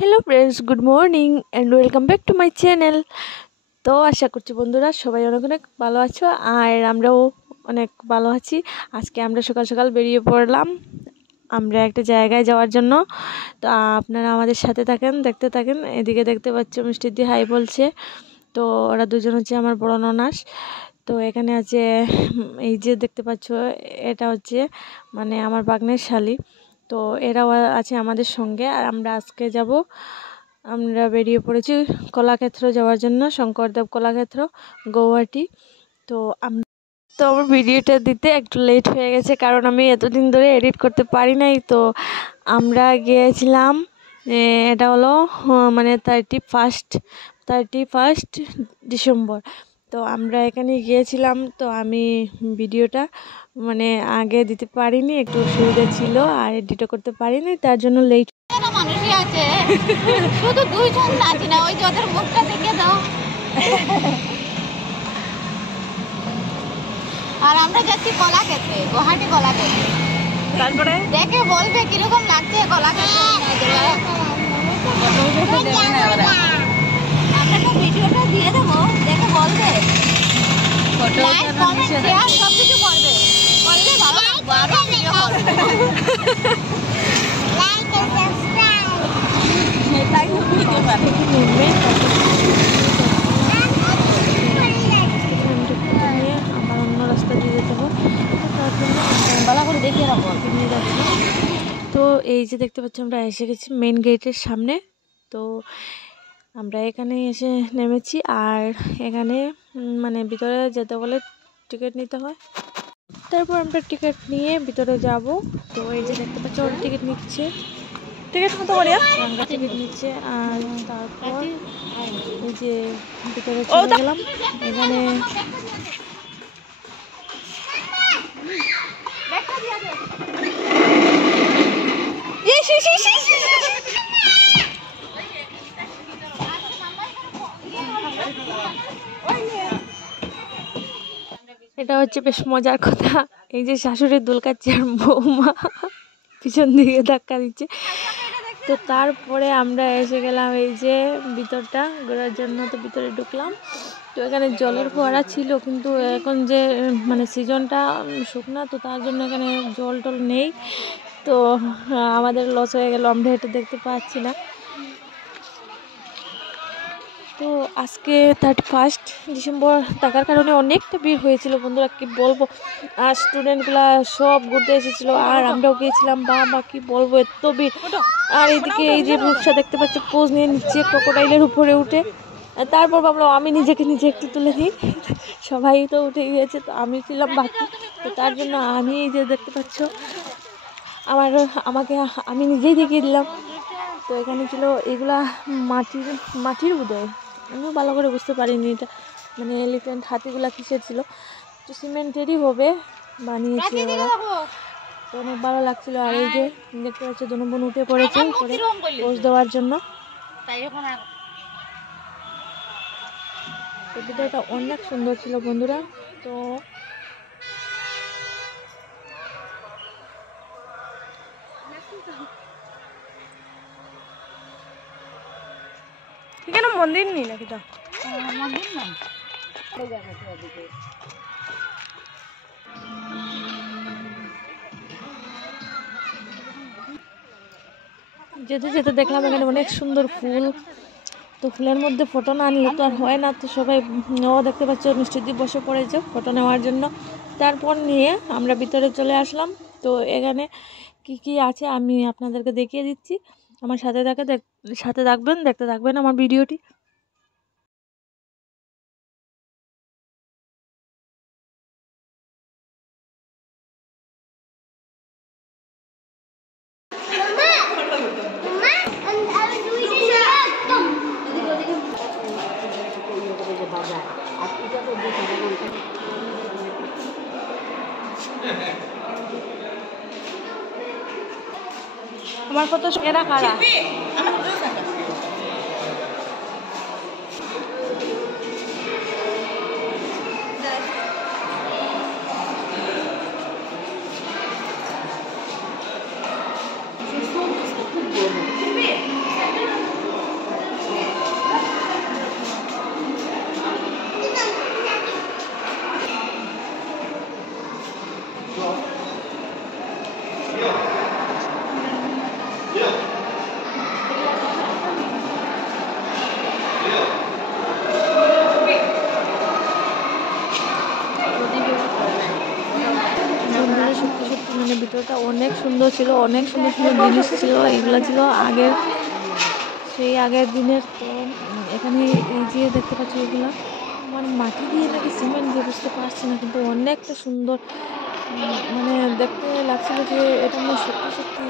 Hello friends, good morning and welcome back to my channel. তো আশা করছি বন্ধুরা সবাই অনেক অনেক ভালো আছো, আর আমরাও অনেক ভালো আছি। আজকে আমরা সকাল সকাল বেরিয়ে পড়লাম আমরা একটা জায়গায় যাওয়ার জন্য। তো আপনারা আমাদের সাথে থাকেন, দেখতে থাকেন। এদিকে দেখতে পাচ্ছ মিষ্টি দি হাই বলছে। তো ওরা দুজন হচ্ছে আমার বড় ননাস। তো এখানে আছে এই যে দেখতে পাচ্ছ, এটা হচ্ছে মানে আমার বাগনের শালি। তো এরাও আছে আমাদের সঙ্গে, আর আমরা আজকে যাব, আমরা বেরিয়ে পড়েছি কলাক্ষেত্র যাওয়ার জন্য, শঙ্করদেব কলাক্ষেত্র, গৌহাটি। তো আমার ভিডিওটা দিতে একটু লেট হয়ে গেছে, কারণ আমি এতদিন ধরে এডিট করতে পারি নাই। তো আমরা গিয়েছিলাম, এটা হলো মানে 31 ডিসেম্বর। তো আমরা এখানে গিয়েছিলাম। তো আমি ভিডিওটা মানে আগে দিতে পারিনি, একটু অসুবিধা ছিল, আর এডিটও করতে পারিনি, তার জন্য লেট। মানুষই আছে, শুধু দুইজন নাচি না, ওই যাদের মুখটা দেখে দাও। আর আমরা যাচ্ছি কলাক্ষেত্রে, গুয়াহাটি কলাক্ষেত্রে। তারপরে দেখে বলবে কিরকম লাগছে কলাক্ষেত্রে। আমরা তো ভিডিওটা দিয়ে দেবো, দেখে বলবে, লাইক কমেন্ট শেয়ার সব কিছু করবে, করলে ভালো ভালো ভিডিও করবে। আমার অন্য রাস্তা দিয়ে যেতে হবে, তার জন্য ভালো করে দেখিয়ে রাখো নিয়ে যাচ্ছি। তো এই যে দেখতে পাচ্ছি আমরা এসে গেছি মেন গেটের সামনে। তো আমরা এখানে এসে নেমেছি, আর এখানে মানে ভিতরে যেতে বলে টিকিট নিতে হয়। তারপর আমরা টিকিট নিয়ে ভিতরে যাব। তো এই যে দেখতে পাচ্ছি ওরা টিকিট নিচ্ছে, টিকিট কত করে আমরা টিকিট নিচ্ছে। আর তারপর এই যে ভিতরে চলে গেলাম। এখানে এটা হচ্ছে বেশ মজার কথা, এই যে শাশুড়ি দুল খাচ্ছে আর বৌমা পিছন দিকে ধাক্কা দিচ্ছে। তো তারপরে আমরা এসে গেলাম এই যে ভিতরটা ঘোরার জন্য। তো ভিতরে ঢুকলাম। তো এখানে জলের ফোয়ারা ছিল, কিন্তু এখন যে মানে সিজনটা শুকনা, তো তার জন্য এখানে জল টল নেই। তো আমাদের লস হয়ে গেল, আমরা এটা দেখতে পাচ্ছি না। তো আজকে 31 ডিসেম্বর থাকার কারণে অনেকটা ভিড় হয়েছিল বন্ধুরা, কি বলবো। আর স্টুডেন্টগুলা সব ঘুরতে এসেছিলো, আর আমরাও গিয়েছিলাম। বা কি বলবো, এত ভিড়। আর এইদিকে এই যে রূপসা দেখতে পাচ্ছ পোজ নিয়ে নিচ্ছে ক্রোকোডাইলের উপরে উঠে। তারপর ভাবলাম আমি নিজেকে নিজে একটু তুলে নিই, সবাই তো উঠে গিয়েছে, তো আমি ছিলাম বাকি। তো তার জন্য আমি এই যে দেখতে পাচ্ছ আমি নিজেই দেখিয়ে দিলাম। তো এখানে ছিল এগুলা মাটির বোধহয়, আমিও ভালো করে বুঝতে পারিনি এটা মানে এলিফ্যান্ট হাতিগুলা কিসের ছিল। তো সিমেন্টেরই হবে, বানিয়েছে ওরা। তো অনেক ভালো লাগছিল। আর এই যে দেখতে পাচ্ছি দুনো বোন উঠে পড়েছে পোজ দেওয়ার জন্য। তো ভিডিওটা অনেক সুন্দর ছিল বন্ধুরা। তো এখানে মন্দির নেই নাকি? তো মন্দির না, যেতে যেতে দেখলাম এখানে অনেক সুন্দর ফুল। তো ফুলের মধ্যে ফটো না নিলে তো আর হয় না। তো সবাই দেখতে পাচ্ছ মিষ্টি দিয়ে বসে পড়েছে ফটো নেওয়ার জন্য। তারপর নিয়ে আমরা ভিতরে চলে আসলাম। তো এখানে কি কি আছে আমি আপনাদেরকে দেখিয়ে দিচ্ছি, আমার সাথে থাকবেন, দেখতে থাকবেন আমার ভিডিওটি। আমার কত এরা কারা ভেতরটা অনেক সুন্দর ছিল, অনেক সুন্দর সুন্দর জিনিস ছিল। এগুলো ছিল আগের দিনের। তো এখানে এই যে দেখতে পাচ্ছি এগুলা মানে মাটি দিয়ে নাকি সিমেন্ট দিয়ে বুঝতে পারছি না, কিন্তু অনেকটা সুন্দর। মানে দেখতে লাগছিল যে এটা মনে সত্যি সত্যি।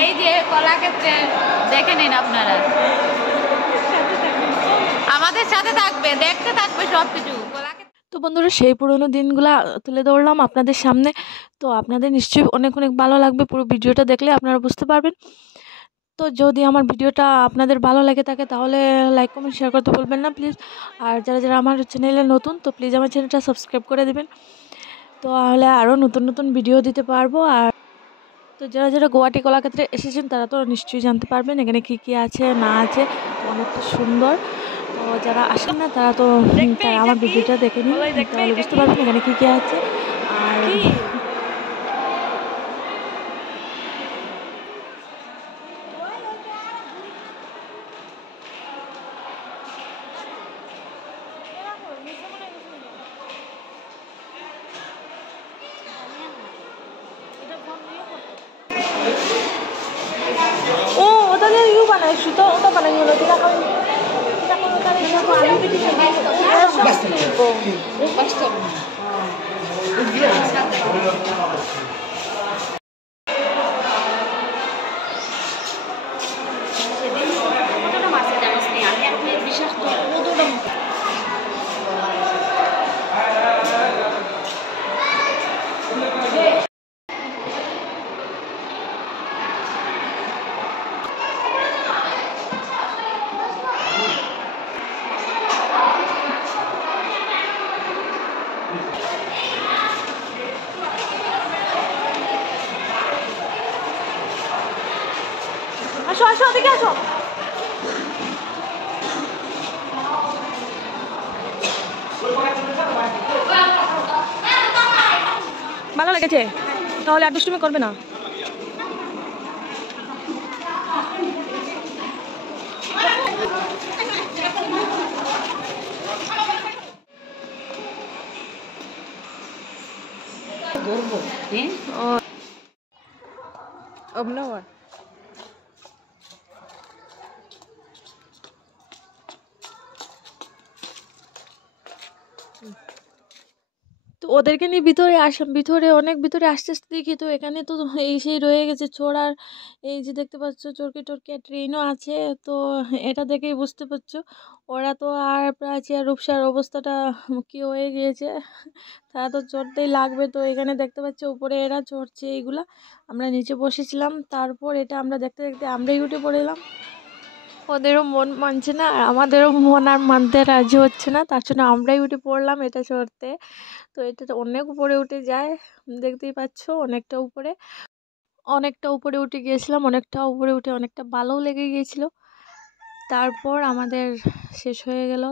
এই যে কলাক্ষেত্রে দেখে নিন আপনারা, আমাদের সাথে থাকবে, দেখতে থাকবে সবকিছু। তো বন্ধুরা, সেই পুরোনো দিনগুলা তুলে ধরলাম আপনাদের সামনে। তো আপনাদের নিশ্চয়ই অনেক অনেক ভালো লাগবে, পুরো ভিডিওটা দেখলে আপনারা বুঝতে পারবেন। তো যদি আমার ভিডিওটা আপনাদের ভালো লাগে থাকে তাহলে লাইক কমেন্ট শেয়ার করতে বলবেন না প্লিজ। আর যারা যারা আমার চ্যানেলে নতুন, তো প্লিজ আমার চ্যানেলটা সাবস্ক্রাইব করে দেবেন, তো তাহলে আরও নতুন নতুন ভিডিও দিতে পারবো। আর তো যারা যারা গুয়াহাটি কলাক্ষেত্রে এসেছেন তারা তো নিশ্চয়ই জানতে পারবেন এখানে কী কী আছে না আছে, অনেকটা সুন্দর। তো যারা আসেন না তারা তো তারা আমার ভিডিওটা দেখে নিন, তাহলে বুঝতে পারবেন এখানে কী কী আছে। আর ও ওদের ইউ বানাইছো, তো ওটা বানাই হলো ঠিক আছে। আসো আসো, ওদিকে আসো। ভালো লেগেছে? তাহলে আর দুষ্টুমি করবে না। अब ना हुआ। তো ওদেরকে নিয়ে ভিতরে অনেক ভিতরে আস্তে আস্তে দেখি, তো এখানে তো এই সেই রয়ে গেছে চোর। আর এই যে দেখতে পাচ্ছ চরকি টরকি ট্রেনও আছে। তো এটা দেখেই বুঝতে পারছো ওরা তো আর প্রাচী আর রূপসার অবস্থাটা কি হয়ে গিয়েছে, তারা তো চড়তেই লাগবে। তো এখানে দেখতে পাচ্ছ উপরে এরা চড়ছে এইগুলা, আমরা নিচে বসেছিলাম। তারপর এটা আমরা দেখতে দেখতে আমরাই উঠে পড়েলাম। ওদেরও মন মানছে না আর আমাদেরও মন আর মানতে রাজি হচ্ছে না, তার জন্য আমরাই উঠে পড়লাম এটা চড়তে। তো এটা তো অনেক উপরে উঠে যায়, দেখতেই পাচ্ছ অনেকটা উপরে উঠে গিয়েছিলাম। অনেকটা উপরে উঠে অনেকটা ভালোও লেগে গিয়েছিল। তারপর আমাদের শেষ হয়ে গেল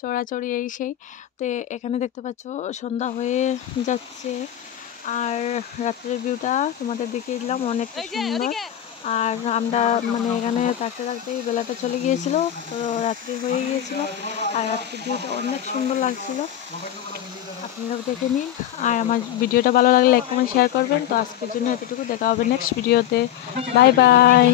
চড়াচড়ি এই সেই। তো এখানে দেখতে পাচ্ছ সন্ধ্যা হয়ে যাচ্ছে আর রাত্রের ভিউটা তোমাদের দেখিয়ে দিলাম, অনেকটা সুন্দর। আর আমরা মানে এখানে থাকতে থাকতেই বেলাটা চলে গিয়েছিল, তো রাত্রি হয়ে গিয়েছিল। আর রাত্রির ভিউটা অনেক সুন্দর লাগছিল, আপনারাও দেখে নিন। আর আমার ভিডিওটা ভালো লাগলে লাইক কমেন্ট শেয়ার করবেন। তো আজকের জন্য এতটুকু, দেখা হবে নেক্সট ভিডিওতে। Bye bye.